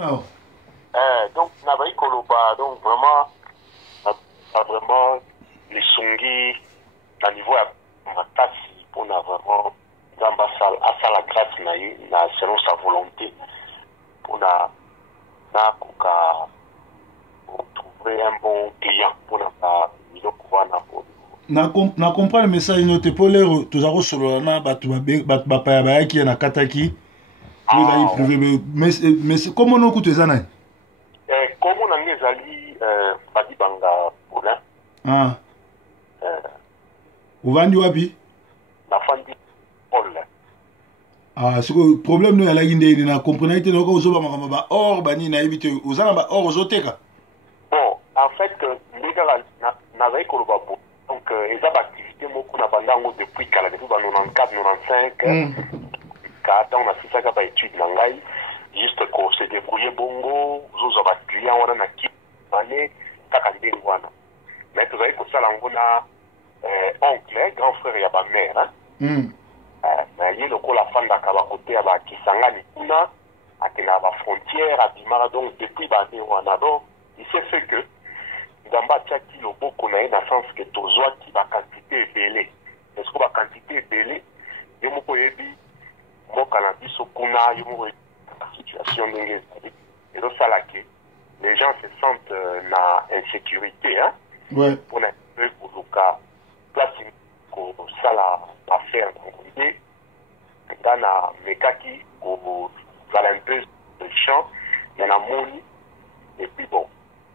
Oh. Donc, Navaï Koloba, donc vraiment, vraiment, les songi, à niveau à ma tasse, pour vraiment, à la grâce, selon sa volonté, pour trouver un bon client, pour na comprendre le message noté pour les tozako solo na batu ba pa ba ki na kataki mais comment on coûte ça na comment on les ali badi banga polin uvandi wapi na fandi pole c'est que problème no ala inde na comprendre ite noko uzoba makamba ba or bani na ebite uzana ba or uzoteka bon en fait ndeka na vai ko ba donc ils ont activité beaucoup na bandango depuis kala depuis 94 95 quand on a fait ça comme étude nangai juste ko se débrouiller bongo zozo ba client wana na ki balé kaka ndengwana mais tu vas ko sala ngona oncle grand frère ya ba mère mais il est la fanda kaba côté ya ba kisangani kuna akena ba frontière à Bimara donc depuis ba wana donc il s'est fait que Gamba Tchaki le beaucoup na dans sens que tozwa qui ba quantité belé est-ce que ba quantité belé yo moko yebi mboka na biso kuna yo moko la situation ndenge et donc ça là que les gens se sentent na insécurité hein ouais pour un peu pour le cas place ko sala affaire donc l'idée dans na mekaki ko voilà un peu de champ il y en a moni et puis bon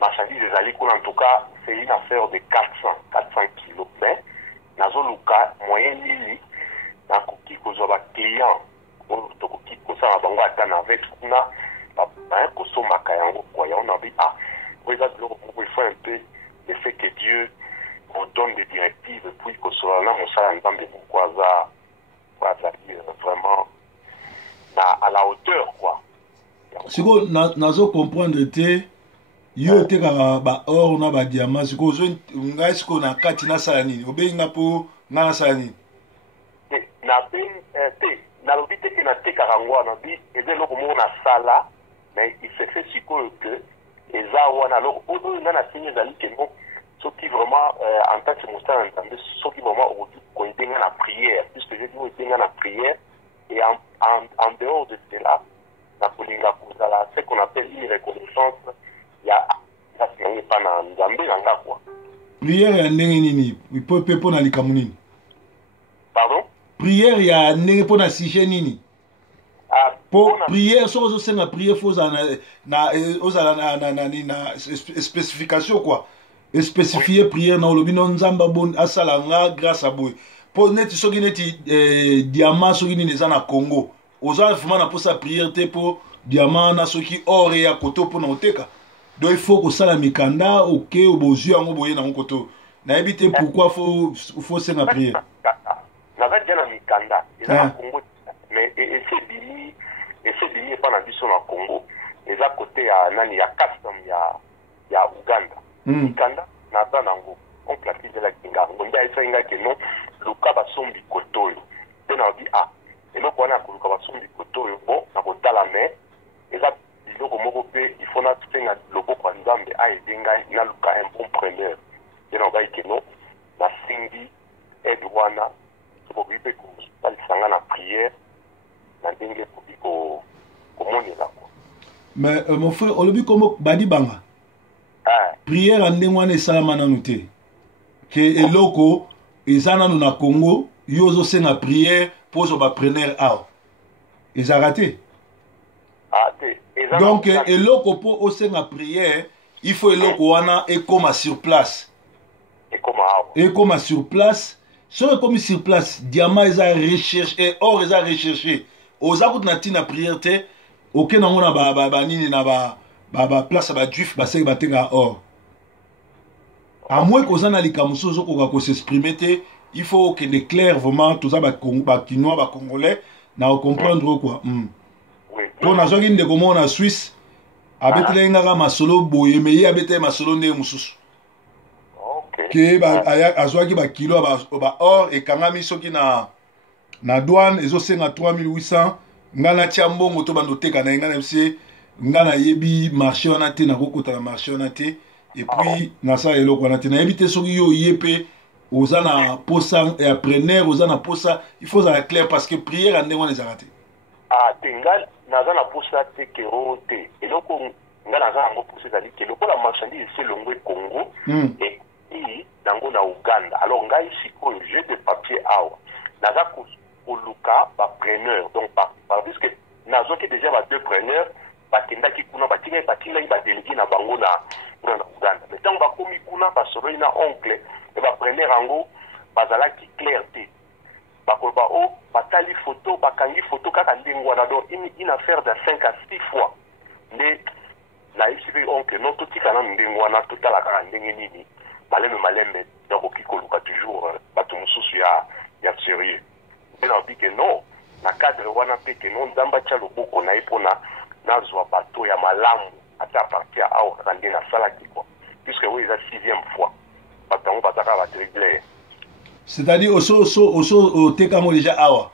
marchandise des alicos en tout cas c'est une affaire de 400 kilos mais nazo luka moyen lili na koki kozwa client to koki kosala bango ata na vete kuna kosomaka yango kwa yango na bi eza biloko moko il faut un peu le fait que Dieu vous donne des directives puis kosola na mosala nzambe moko aza vraiment à la hauteur quoi siko nazo comprendre te yo te ka ba or na ba diamant siko zo ngai siko na kati na sala nini obenga po na sala nini na ben te na lobi te na te karangwa na bi eze loko mo na sala mais il se fait siko que eza wana loko odo na signe zali que bon ce qui vraiment en tant que monstre entendre ce qui vraiment au ko edenga na prière puisque j'ai dit edenga na prière et en dehors de cela la polinga kozala ce qu'on appelle une reconnaissance ya c'est pas na nzambe nanga quoi prière ya ndenge nini ipo na likamu nini pardon prière ya ndenge po na sujet nini po prière so ozosenga prière fo ozala na spécification quoi espécifier prière na olobi no nzamba bon asala nga grâce à boy po neti soki neti diamant soki nini eza na Congo oza vraiment na posa prière te po diamant na soki or ya koto po na oteka donc il faut kosala mikanda oke obozwi yango boye nango koto nayebi te pourquoi faut senga prière naza dia na mikanda eza na Congo mais ese bimi epa na biso na Congo eza kote ya nani ya custom ya Uganda mikanda naza nango on platise la kinga ngonde aisa inga ke non luka basombi kotoyo te na bi eloko wana koluka basombi kotoyo bon na kotala mais eza biloko moko pe il faut na tsenga loboko ya nzambe aide ngai na luka un bon preneur te na bai ke non na singi aide wana sokoki mpe kosalisanga na prière na ndenge koki komonela quoi mais mon frère olobi komo badi banga prière ndenge wana esalama nanu te ke eloko eza nanu na Congo yo ozosenga prière mpo ozwa bapreneur awa ezalaka te donc eloko mpo osenga prière il faut eloko wana ekoma sur place ekoma sur place soki ekomi sur place diamant eza recherche or eza recherche oza kutu na ntina prière te oke nango na banini na baplace ya bajuif baseki bateka or amoi koza na likambo mosusu ozokoka kosexprime te il faut okende clair vraiment toza bakinois bacongolais na ocomprendre quoi mpo nazwaki ndeko moko na Suisse abetelaki ngaka masolo boye me ye abeteli masolo ndenge mosusu ke azwaki bakilo ba or ekangami soki na douane ezosenga 3800 nga natia mbongo to bando teka na ye nga na msie nga na yebi marché wana te na kokota na marché wana te et puis na sa eloko wana te na yebi te soki yo yepe oza na posa ya preneur oza na posa il faut ça clair parce que prière ande wana ezala te te nga naza na posa te ke o te eloko nga naza yango posa ezali ke lokola marchandise eselongwe Congo et puis nango na Uganda alors ngai sikoyo j'ai de papier awa naza koluka bapreneur donc puisque nazwaki déjà deux preneurs bakendaki kuna batingaki badelegi na bango na Uganda mais ntango bakomi kuna basololi na oncle e bapreneur yango bazalaki clair te bakoloba o batali photo bakangi photo kaka ndenge wana donc une affaire de 5 à 6 fois nde nayebisi oncle no totika nanu ndenge wana totala kaka ndenge nini malembe nakoki koluka toujours bato mosusu ya sérieux mpe nabi ke non na cadre wana mpe ke non nzambe atya loboko na ye mpona nazwa bato ya malamu ata apartir awa kaka nde nasalaki kwa puisque oyo eza 6e fois bato yango baza kaka batréglaire c'est-à-dire oso otekamo déjà awa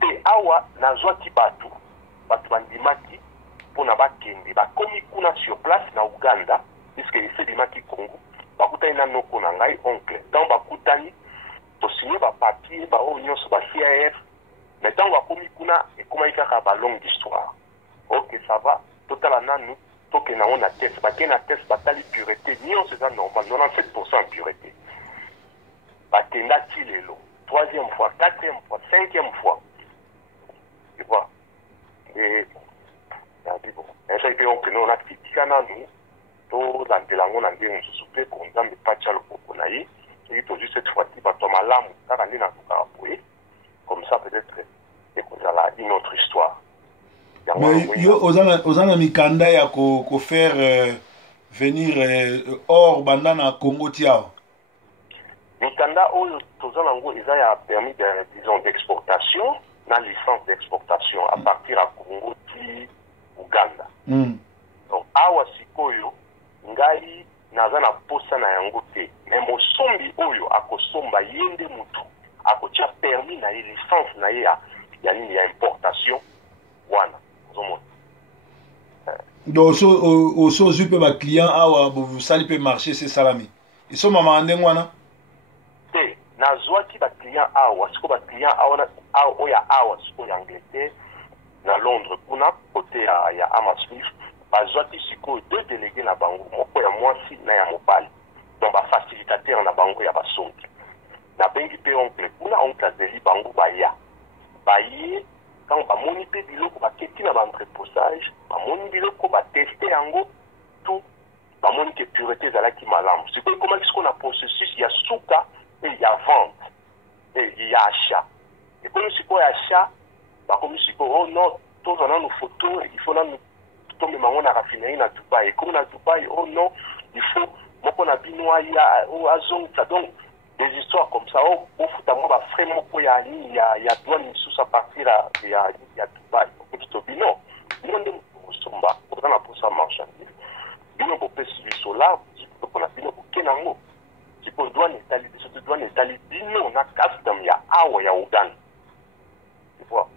te awa nazwaki bato bandimaki mpona bakende bakomi kuna sur place na Uganda puisque eselimaki Congo bakutani na noko na ngai oncle ntango bakutani tosinye bapapier baoyo nyonso CAF mais ntango bakomi kuna ekomaki kaka balongue d'histoire ok ça va totala nanu tokende yango na test bakende na test batali pureté nyonso eza normal 97% pureté bakendaki lelo 3e fois 4e fois 5e fois tu vois et nabi bon eza mpe oncle no nakitika nanu tolandela yango na ndenge mosusu mpe po nzambe patya loboko na ye soki tozwi cette fois-ci bato ya malamu kaka nde nazokaka boye comme ça peut-être ekozala une autre histoire mais yo oza na mikanda ya kofaire venir or banda na Congo ti awa mikanda oyo toza nango eza ya permis disons d'exportation na licence d'exportation à partir ya Congo ti Uganda donc awa sikoyo ngai naza na posa na yango te mais mosombi oyo akosomba ye nde mutu akotia permis na ye licence na ye ya nini ya importation wana ozomona donc oso ozwi mpe baclient awa bosali mpe marché se salami esomamaka ndenge wana te nazwaki baclient awa sikoyo baclient oyo ya awa sikoyo ya Angleterre na Londres kuna kote ya Hammersmith bazwaki sikoyo deux délégués na bango moko ya mwasi na ya mobali donc bafacilitateur na bango ya basongi nabengi mpe oncle kuna oncle azeli bango baye ntango bamoni mpe biloko baketi na baentreposage bamoni biloko bateste yango tout bamoni ke pureté ezalaki malamu sikoyo ekomaki sikoyo na processus ya suka e ya vente e ya achat ekomi sikoyo ya achat bakomi sikoyo oh non tozwa nanu photo il faut nanu tombe mango na raffinerie na Dubaï comme na Dubaï oh non il faut moko na bino azongisa donc des histoires comme ça oh ofuta mwa bafrais moko ya douane misusu à partir ya Dubaï okito bino nde osomba oza na posa marchandise bino bopesi biso la mpona bino bokena yango siko douane etali biso te douane etali bino na custom ya awa ya Uganda tu vois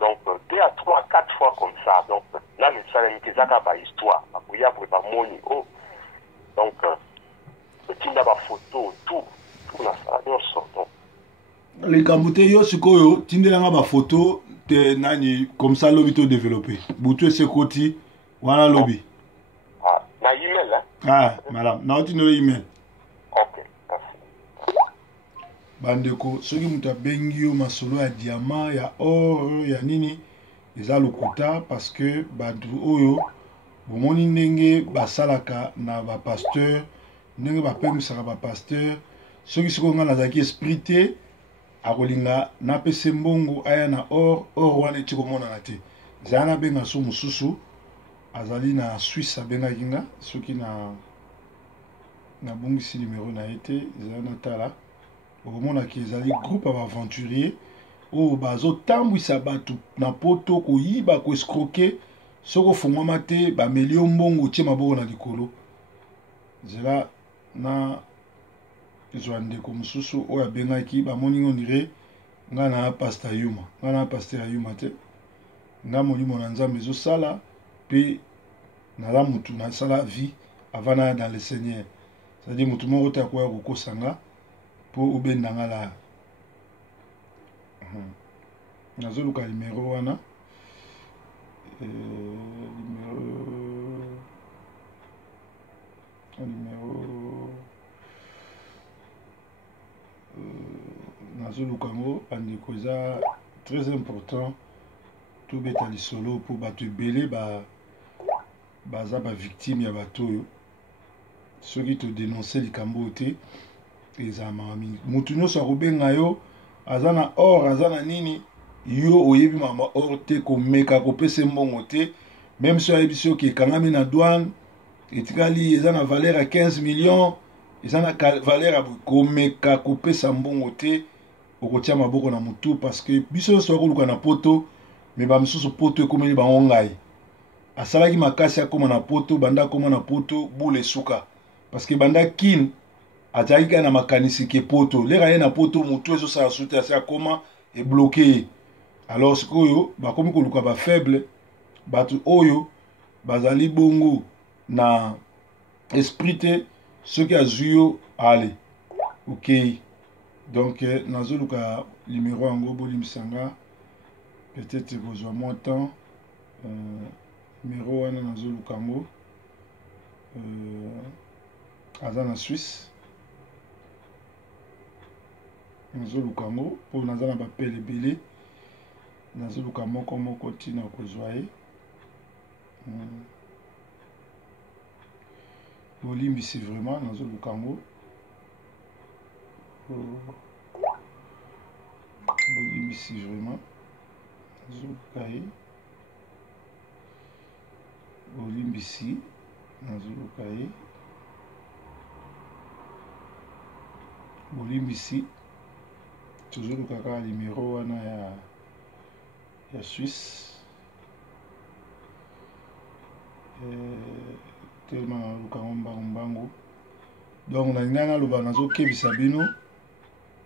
donc 2 à 3 4 fois comme ça donc là mais ça n'est pas histoire akoya pour ba moni oh donc tinda ba photo tout na ça nyonso donc likambo te yo sikoyo tindelanga ba photo te nani comme ça lobi to développer butu esekoti wana lobi na email madame na otino email ok merci bandeko soki mutu abengi yo masolo ya diamant ya or ya nini eza lokuta parce que bato oyo bomoni ndenge basalaka na bapasteur ndenge bapemisaka bapasteur soki sikoyo nga nazalaki esprit te akolinga napesa mbongo aya na or wana eti komonana te ezala nabenga so mosusu azali na Suisse abengaki nga soki nabongisi numero na ye te ezala natala okomonaki ezali groupe ya baaventurier oyo bazotambwisa bato na poto koyiba koescroke soki ofungwama te bameli yo mbongo otie maboko na likolo nzela na zwa ndeko mosusu oyo abengaki bamoni ngo ndire nga na pasteur Yuma te nga molimo na Nzambe ezosala Puis, naza mutu na sala vie avant na dans le Seigneur. C'est-à-dire mutu moko ta kwa ko sanga pour ubendanga la. Nazo luka numéro wana. Nazo luka ngo andiko eza très important. Tout beta lisolo pour batu belé baza ba victime ya bato yo. Ceux qui te dénoncer likambo te ezama mingi. Mutu nyonso akobenga yo azana or azana nini yo oyebi mama or te komeka kopesa mbongo te, même si oyebi soki ekangami na douane etikali eza na valeur ya 15 millions eza na valeur ya komeka kopesa mbongo te, okotia maboko na mutu parce que biso nyonso akoluka na poto me bamisusu poto ekomeli bango ngai asalaki makasi akoma na poto banda akoma na poto bule esuka parce que banda kin atiaki kaka na makanisi ke poto leka ye na poto mutu ezosala sute asi akoma ebloke ye. Alors sikoyo bakomi koluka bafaible bato oyo bazali bongo na esprit te soki azwi yo ale ok. Donc nazoluka numéro yango bolimisanga peut-être besoin moins temps numéro wana nazoluka ngo aza na Suisse nazoluka ngo po naza na bapele ebele nazoluka moko ntina kozwa ye bolimbisi vraiment nazoluka ngo bolimbisi vraiment nazoluka ye bolimbisi nazoluka ye bolimbisi tozoluka kaka numéro wana ya Suisse tellement naluka ngo mbangu. Donc nalinga naloba nazokebisa bino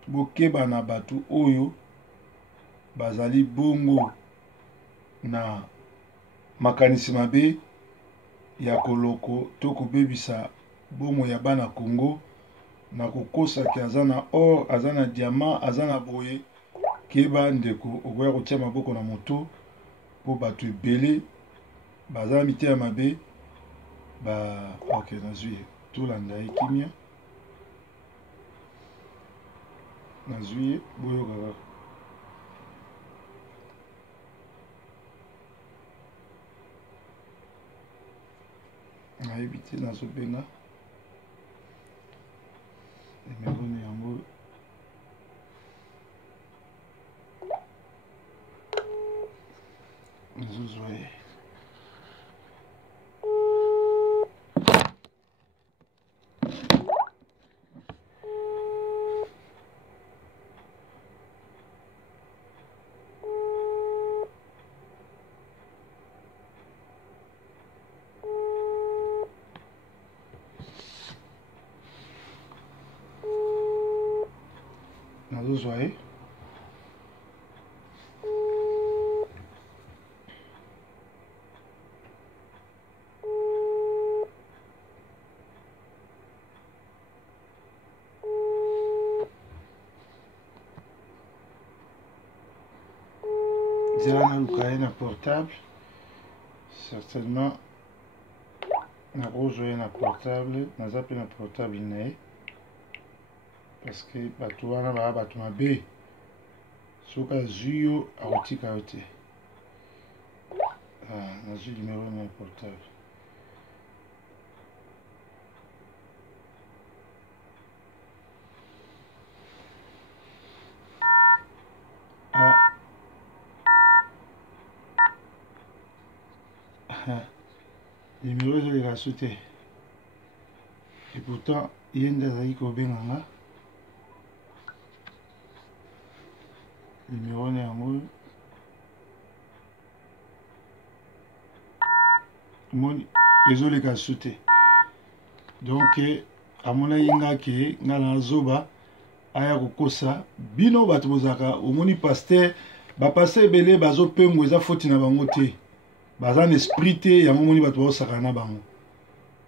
bokeba na bato oyo bazali bongo na makanisi mabe ya koloko to kobebisa bomo ya bana Congo na kokosaki aza na or aza na diamant aza na boye keba ndeko okoya kotia maboko na moto po bato ebele baza mite ya mabe ok nazwi tolanda ye kimia nazwi ye boyoka kaka nayebi te nazobenga numéro na yango nazozwa ye nazozwa ye zela naluka ye na portable certainement nakozwa ye na portable naza mpe na portable na ye parce que bato wana baa bato mabe soki azwi yo akotika yo te. Nazwi numéro na portable numéro ezoleka so te et pourtant ye nde azali kobenganga numéro na yango moni ezoleka so te. Donc amonaki nga ke nga na zoba aya kokosa bino bato bozaka omoni paster bapaster ebele bazopengwa eza foti na bango te baza na esprit te yango moni bato baosaka na bango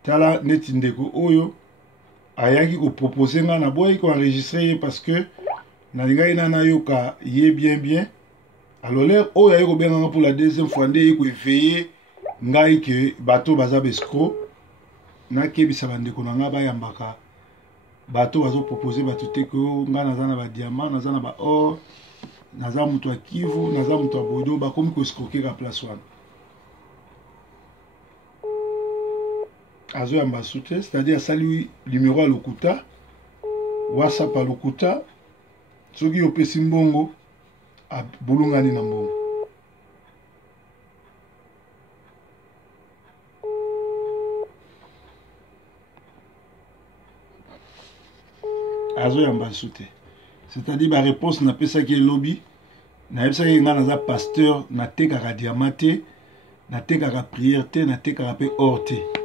tala neti ndeko oyo ayaki kopropose nga na boyaki koenregistre ye parce que nalingai na nayoka ye bien alors l'air oyo ayi kobenganga pour la deuxième fois nde ye koeveye ngai ke bato baza bescro nakebisa bandeko na nga bayambaka bato bazopropose bato te ko nga naza na badiamant naza na baor naza moto ya Kivu naza moto ya Bodo bakomi koescroquer place wana azoyamba su te c'est-à-dire asali numéro ya lokuta whatsapp ya lokuta soki opesi mbongo abulungani na mbongo azoyamba su te c'est-à-dire baréponse napesaki elobi nayebisaki nga naza pasteur natekaka diamant te natekaka prière te natekaka mpe or te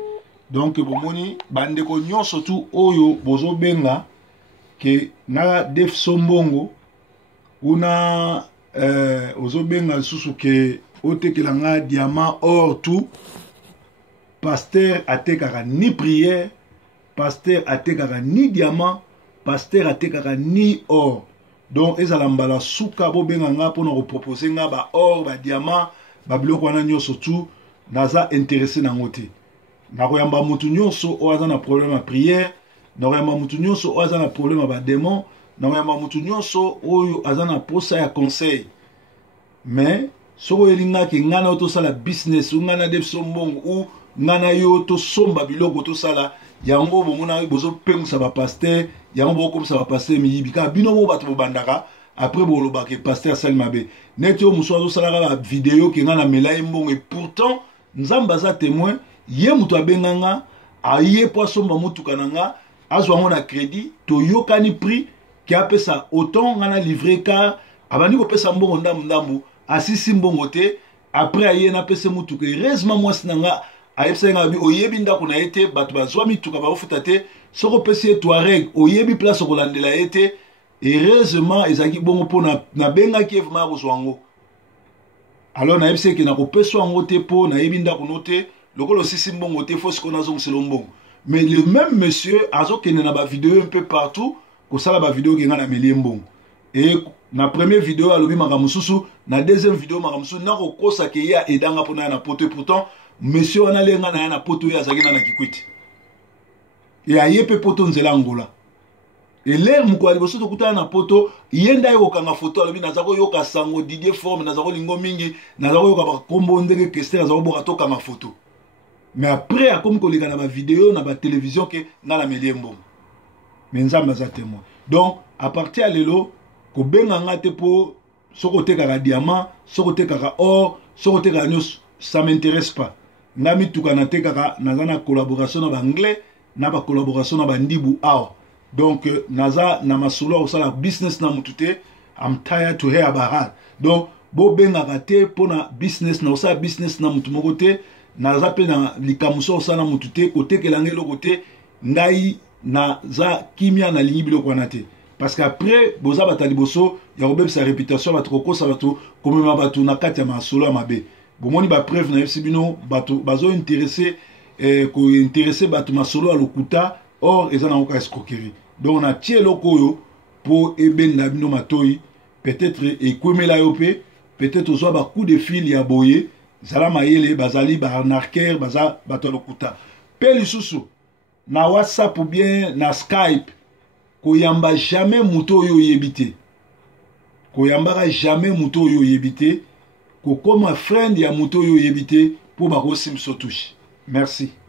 donc bomoni bandeko nyonso tu oyo bozobenga ke na def sombongo una ozobenga lisusu ke otekela nga diamant or tout pasteur atekaka ni prière pasteur atekaka ni diamant pasteur atekaka ni or donc ezala mbala suka bobenga nga mpona kopropose nga ba or ba diamant babiloko wana nyonso tu naza intéressé nango te nakoyamba mutu nyonso oyo aza na problème ya prière nakoyamba mutu nyonso oyo aza na problème ya badémon nakoyamba mutu nyonso oyo aza na posa ya conseil mais soki oyelingaki nga na yo tosala business nga na def sombongo ou nga na yo tosomba biloko tosala yango bomona bozopengisa bapaster yango bokomisa bapaster miyibi kaka bino bo bato bobandaka après bolobaka paster asali mabe neti oyo mosu azosalaka bavideo ke nga na mela ye mbongo et pourtant nzambe aza témoin ye moto abenganga aye po asomba motuka na nga azwa ngo na crédit toyokani prix ke apesa autant nga na livre car abandi kopesa mbongo ndambu asisi mbongo te après aye napesa motuka heureusement mwasi na nga ayebisa nga bi oyebi ndako na ye te bato bazwa mituka baofuta te soko opesi ye Touareg oyebi place okolandela ye te heureusement ezalaki bongo mpo nabengaki evema ya kozwa yango alors nayebisa eke nakopesa yango te mpo nayebi ndako no te lokolo osisi mbongo te fo siko nazongisela mbongo mais le même monsieur azokende na bavideo un peu partout kosala bavideo kenga na melie mbongo et na première vidéo alobi makambo mosusu na deuxième vidéo makambo mosusu nakokosaka ye aedanga mpo na ya na poto pourtant monsieur wana lenga na ya na poto oyo azalaki na kikwiti e aye mpe poto nzela ngola elere moko ya liboso tokutana na poto ye nde ayokokanga foto alobi naza koyoka sango Didier Forme naza kolingo mingi naza koyoka bakombo ndenge kester naza koboka tokanga foto mais après akomi koleka na bavideo na batelevizio ke nga na melie mbongo mais nzambe aza témoin donc à partir ya lelo kobenga nga te mpo soki otekaka diamant soki otekaka or soki otekaka nyonso ça m'intéresse pas nga mituka natekaka naza na collaboration na baanglais na bacollaboration na bandibu awa donc naza na masolo ya kosala business na mutu te am tired to hear about donc bobengaka te mpona business na kosala business na mutu moko te naza mpe na likamuso kosala na mutu te kotekela nga eloko te ngai naza kimia nalingi biloko wana te parce que après boza bata liboso ya kobebisa réputation bato kokosa bato komema bato na kati ya masolo ya mabe bomoni bapreuve na yebisi bino bato bazointeresse kointeresse bato masolo ya lokuta or eza nango ka escroquerie donc na tie eloko oyo mpo ebenda bino matoi peut-être ekwemela yo mpe peut-être ozwa bacoup de fil ya boye zala mayele bazali baarnaqueur baza bato ya lokuta mpe lisusu na whatsapp ou bien na skype koyamba jamais moto oyo oyebi te koyambaka jamais moto oyo oyebi te kokoma friend ya moto oyo oyebi te mpo bakosimisa touche merci.